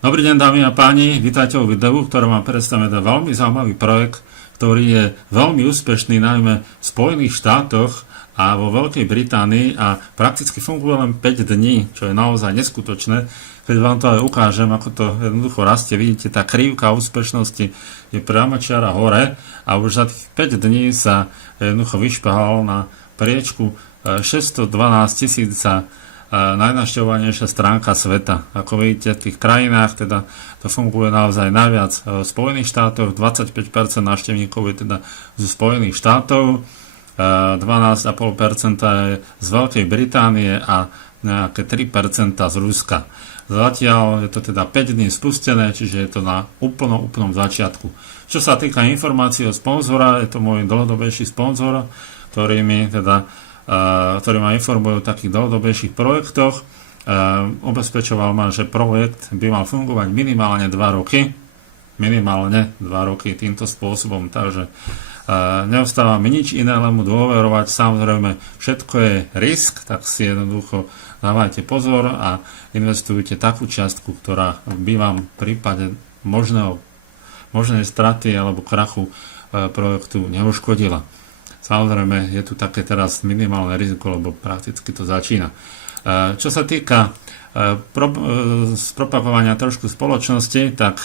Dobrý deň, dámy a páni, vítajte vo videu, ktoré vám predstavíme veľmi zaujímavý projekt, ktorý je veľmi úspešný najmä v Spojených štátoch a vo Veľkej Británii a prakticky funguje len 5 dní, čo je naozaj neskutočné. Keď vám to aj ukážem, ako to jednoducho rastie, vidíte, tá krivka úspešnosti je priamočiara hore a už za tých 5 dní sa jednoducho vyšpehal na priečku 612 000 najnavštevovanejšia stránka sveta. Ako vidíte, v tých krajinách teda to funguje naozaj najviac v Spojených štátoch, 25% návštevníkov je teda zo Spojených štátov, 12,5% je z Veľkej Británie a nejaké 3% z Ruska. Zatiaľ je to teda 5 dní spustené, čiže je to na úplnom začiatku. Čo sa týka informácií o sponzora, je to môj dlhodobejší sponzor, ktorý ma informuje o takých dlhodobejších projektoch. Ubezpečoval ma, že projekt by mal fungovať minimálne 2 roky. Minimálne 2 roky týmto spôsobom, takže neostáva mi nič iné, len mu dôverovať. Samozrejme, všetko je risk, tak si jednoducho dávajte pozor a investujte takú čiastku, ktorá by vám v prípade možnej straty alebo krachu projektu neuškodila. Samozrejme, je tu také teraz minimálne riziko, lebo prakticky to začína. Čo sa týka spropagovania trošku spoločnosti, tak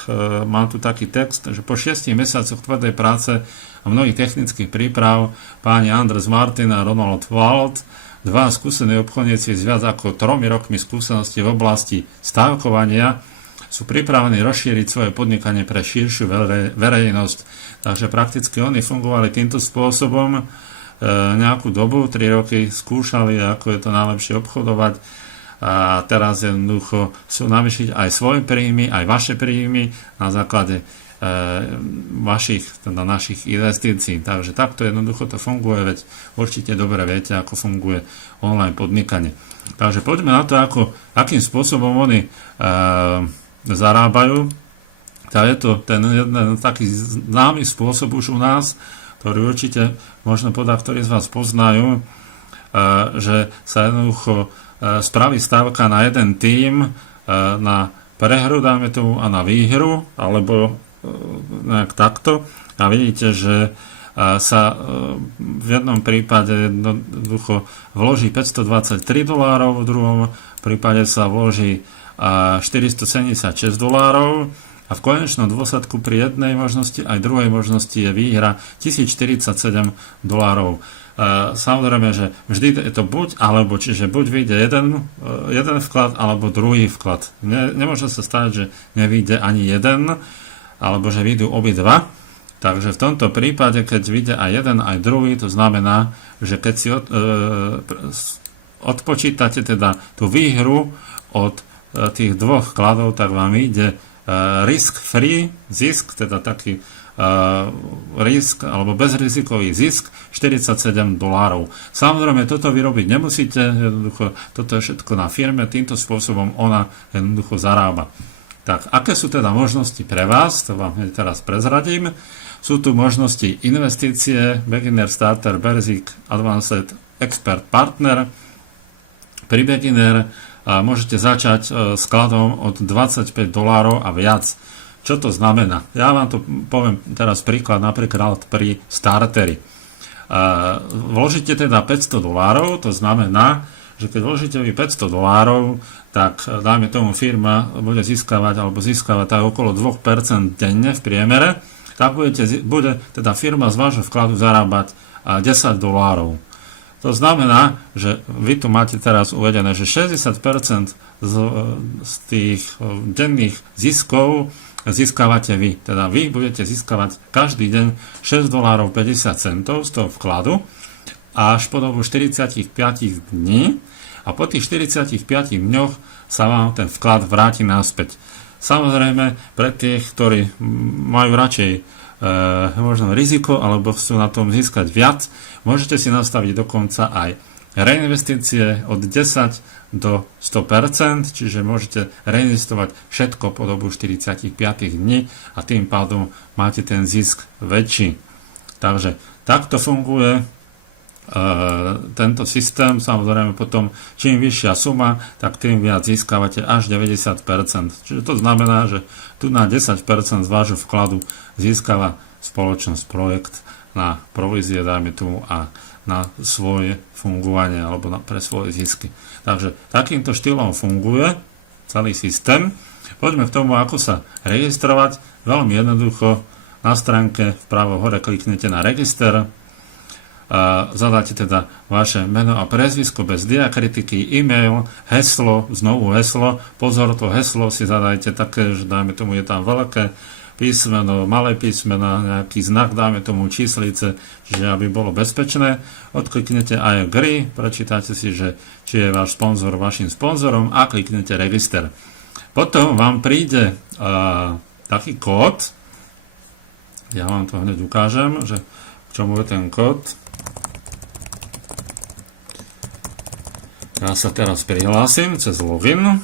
mám tu taký text, že po 6 mesiacoch tvrdej práce a mnohých technických príprav páni Anders Martin a Ronald Wald, dva skúsení obchodníci s viac ako 3 rokmi skúsenosti v oblasti stávkovania, sú pripravení rozšíriť svoje podnikanie pre širšiu verejnosť. Takže prakticky oni fungovali týmto spôsobom nejakú dobu, 3 roky skúšali, ako je to najlepšie obchodovať a teraz jednoducho sú navýšiť aj svoje príjmy, aj vaše príjmy na základe našich investícií. Takže takto jednoducho to funguje, veď určite dobre viete, ako funguje online podnikanie. Takže poďme na to, akým spôsobom oni zarábajú. Je to ten jeden taký známy spôsob už u nás, ktorý určite možno ktorí z vás poznajú, že sa jednoducho spraví stávka na jeden tím, na prehru, dáme tomu, a na výhru, alebo nejak takto. A vidíte, že sa v jednom prípade jednoducho vloží $523, v druhom prípade sa vloží $476 a v konečnom dôsledku pri jednej možnosti aj druhej možnosti je výhra $1047. Samozrejme, že vždy je to buď alebo, čiže buď vyjde jeden vklad alebo druhý vklad. Nemôže sa stať, že nevyjde ani jeden alebo že vyjdú obidva. Takže v tomto prípade, keď vyjde aj jeden aj druhý, to znamená, že keď si odpočítate teda tú výhru od tých dvoch vkladov, tak vám ide risk-free zisk, teda taký risk alebo bezrizikový zisk $47. Samozrejme, toto vyrobiť nemusíte, jednoducho toto je všetko na firme, týmto spôsobom ona jednoducho zarába. Tak, aké sú teda možnosti pre vás, to vám teraz prezradím. Sú tu možnosti investície, beginner, starter, basic, advanced, expert, partner. Pri beginner môžete začať skladom od $25 a viac. Čo to znamená? Ja vám to poviem teraz príklad, napríklad pri starteri. Vložíte teda $500, to znamená, že keď vložíte vy $500, tak dajme tomu firma bude získavať tak okolo 2% denne v priemere, tak bude teda firma z vášho vkladu zarábať $10. To znamená, že vy tu máte teraz uvedené, že 60% z tých denných ziskov získavate vy. Teda vy budete získavať každý deň $6.50 z toho vkladu až po dobu 45 dní a po tých 45 dňoch sa vám ten vklad vráti naspäť. Samozrejme, pre tých, ktorí majú radšej možno riziko alebo chcú na tom získať viac, môžete si nastaviť dokonca aj reinvestície od 10 do 100%, čiže môžete reinvestovať všetko po dobu 45 dní a tým pádom máte ten zisk väčší. Takže takto funguje tento systém, samozrejme potom čím vyššia suma, tak tým viac získavate až 90%. Čiže to znamená, že tu na 10% z vášho vkladu získava spoločnosť projekt na provízie, dajme tu, a na svoje fungovanie alebo pre svoje zisky. Takže takýmto štýlom funguje celý systém. Poďme k tomu, ako sa registrovať. Veľmi jednoducho, na stránke vpravo hore kliknete na register, zadáte teda vaše meno a priezvisko bez diakritiky, e-mail, heslo, znovu heslo. Pozor, to heslo si zadajte také, že dajme tomu, je tam veľké písmeno, malé písmena, nejaký znak, dáme tomu číslice, čiže aby bolo bezpečné. Odkliknete I agree, prečítate si, že či je váš sponzor vašim sponzorom a kliknete register. Potom vám príde taký kód, ja vám to hneď ukážem, že k čomu je ten kód. Ja sa teraz prihlásim cez login.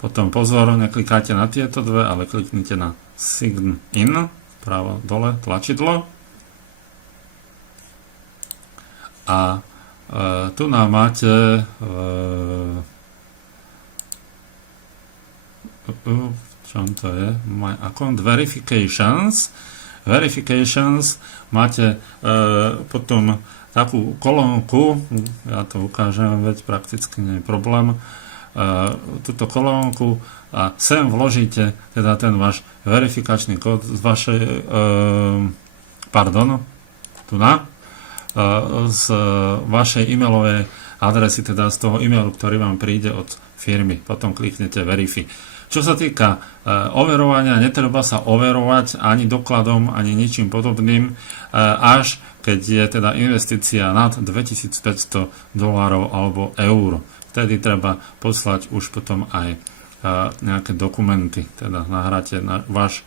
Potom pozor, neklikajte na tieto dve, ale kliknite na Sign in, právo dole tlačidlo. A tu nám máte čom to je? My account verifications. Máte potom takú kolónku, ja to ukážem, veď prakticky nie je problém, túto kolónku a sem vložíte teda ten váš verifikačný kód z vašej z vašej e-mailovej adresy, teda z toho e-mailu, ktorý vám príde od firmy. Potom kliknete Verify. Čo sa týka overovania, netreba sa overovať ani dokladom, ani ničím podobným, až keď je teda investícia nad $2500 alebo eur. Vtedy treba poslať už potom aj nejaké dokumenty, teda nahráte na váš,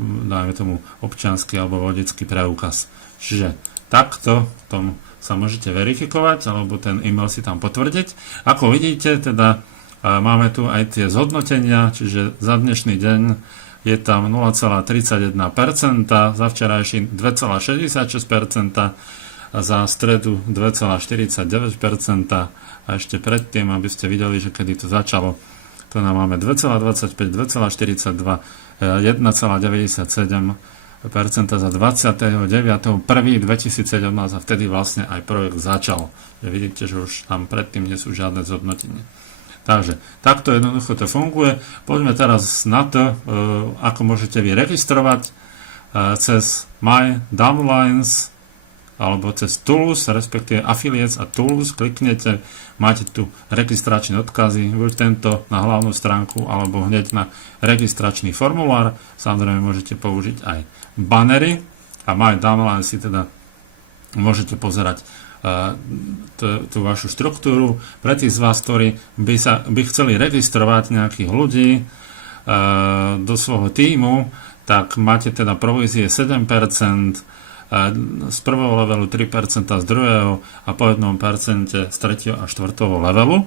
dajme tomu, občiansky alebo vodický preukaz. Čiže takto tom sa môžete verifikovať, alebo ten e-mail si tam potvrdiť. Ako vidíte, teda máme tu aj tie zhodnotenia, čiže za dnešný deň je tam 0,31%, za včerajší 2,66%, za stredu 2,49% a ešte predtým, aby ste videli, že kedy to začalo, to nám máme 2,25, 2,42, 1,97% za 29.1.2017 a vtedy vlastne aj projekt začal. Vidíte, že už tam predtým nie sú žiadne zhodnotenie. Takže takto jednoducho to funguje. Poďme teraz na to, ako môžete vy registrovať cez My Downlines alebo cez Tools, respektíve Affiliates a Tools. Kliknete, máte tu registračné odkazy, buď tento na hlavnú stránku alebo hneď na registračný formulár. Samozrejme môžete použiť aj bannery a My Downlines si teda môžete pozerať tú vašu štruktúru. Pre tých z vás, ktorí by chceli registrovať nejakých ľudí do svojho tímu, tak máte teda provízie 7%, z prvého levelu 3%, z druhého a po 1% z tretieho a štvrtého levelu.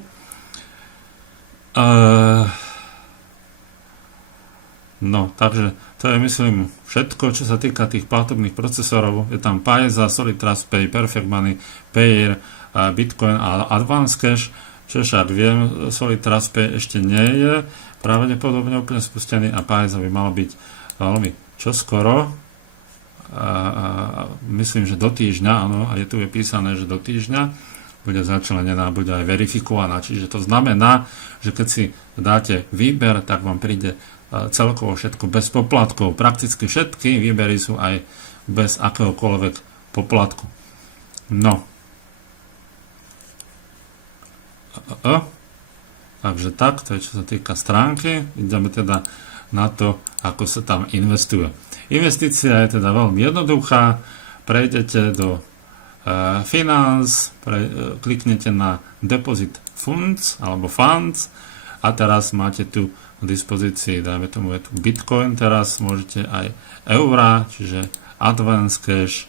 No, takže to je, myslím, všetko, čo sa týka tých platobných procesorov. Je tam Paisa, Solid Trust Pay, Perfect Money, Payeer, Bitcoin a Advance Cash. Čo však viem, Solid Trust Pay ešte nie je pravdepodobne úplne spustený a Paisa by malo byť veľmi čoskoro. Myslím, že do týždňa, áno, a je tu písané, že do týždňa bude začlenená, bude aj verifikovaná. Čiže to znamená, že keď si dáte výber, tak vám príde celkovo všetko bez poplatkov. Prakticky všetky výbery sú aj bez akéhokoľvek poplatku. No. Takže tak, to je čo sa týka stránky. Ideme teda na to, ako sa tam investuje. Investícia je teda veľmi jednoduchá. Prejdete do Finance, kliknete na Deposit Funds alebo Funds a teraz máte tu v dispozícii, dajme tomu, je tu Bitcoin, teraz môžete aj eurá, čiže Advance Cash,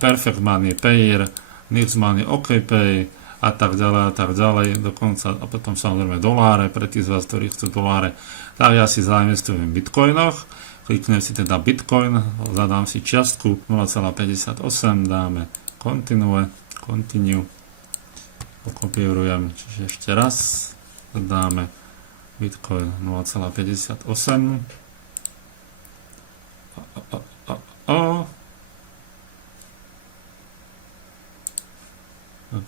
Perfect Money, Payeer, Nix Money, OKPay, a tak ďalej, dokonca, a potom samozrejme doláre, pre tých z vás, ktorí chcú doláre, tak ja si zainvestujem v bitcoinoch, kliknem si teda bitcoin, zadám si čiastku 0,58, dáme continue, kopírujem, čiže ešte raz, dáme bitcoin 0,58,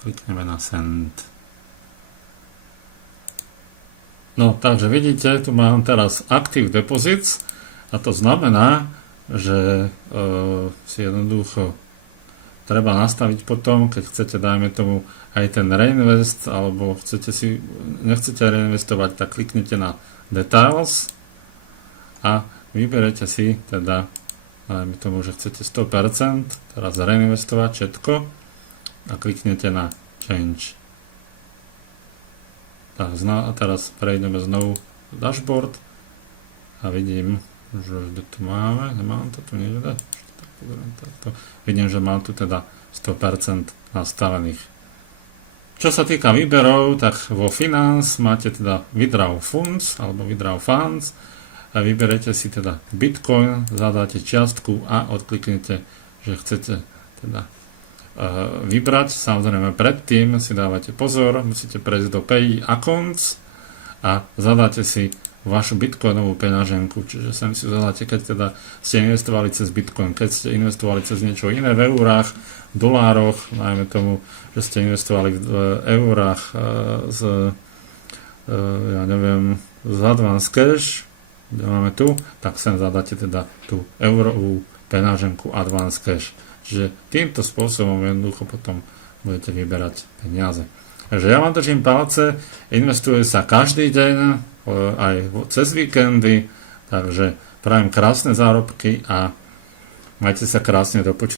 klikneme na send. No, takže vidíte, tu mám teraz active deposits a to znamená, že si jednoducho treba nastaviť potom, keď chcete, dajme tomu, aj ten reinvest, alebo nechcete reinvestovať, tak kliknete na details a vyberete si teda, dajme tomu, že chcete 100%, teraz reinvestovať všetko a kliknete na change. Tak, a teraz prejdeme znovu dashboard a vidím, že tu máme, nemám to tu niekde, vidím, že mám tu teda 100% nastavených. Čo sa týka výberov, tak vo Finance máte teda withdraw funds alebo withdraw funds a vyberete si teda Bitcoin, zadáte čiastku a odkliknete, že chcete teda vybrať. Samozrejme predtým si dávate pozor, musíte prejsť do Pay Accounts a zadáte si vašu bitcoinovú peňaženku, čiže sem si zadáte, keď teda ste investovali cez Bitcoin, keď ste investovali cez niečo iné v eurách, dolároch, najmä tomu, že ste investovali v eurách ja neviem, z Advance Cash, kde máme tu, tak sem zadáte teda tú eurovú peňaženku Advance Cash. Čiže týmto spôsobom jednoducho potom budete vyberať peniaze. Takže ja vám držím palce, investuje sa každý deň, aj cez víkendy, takže prajem krásne zárobky a majte sa krásne do počutia.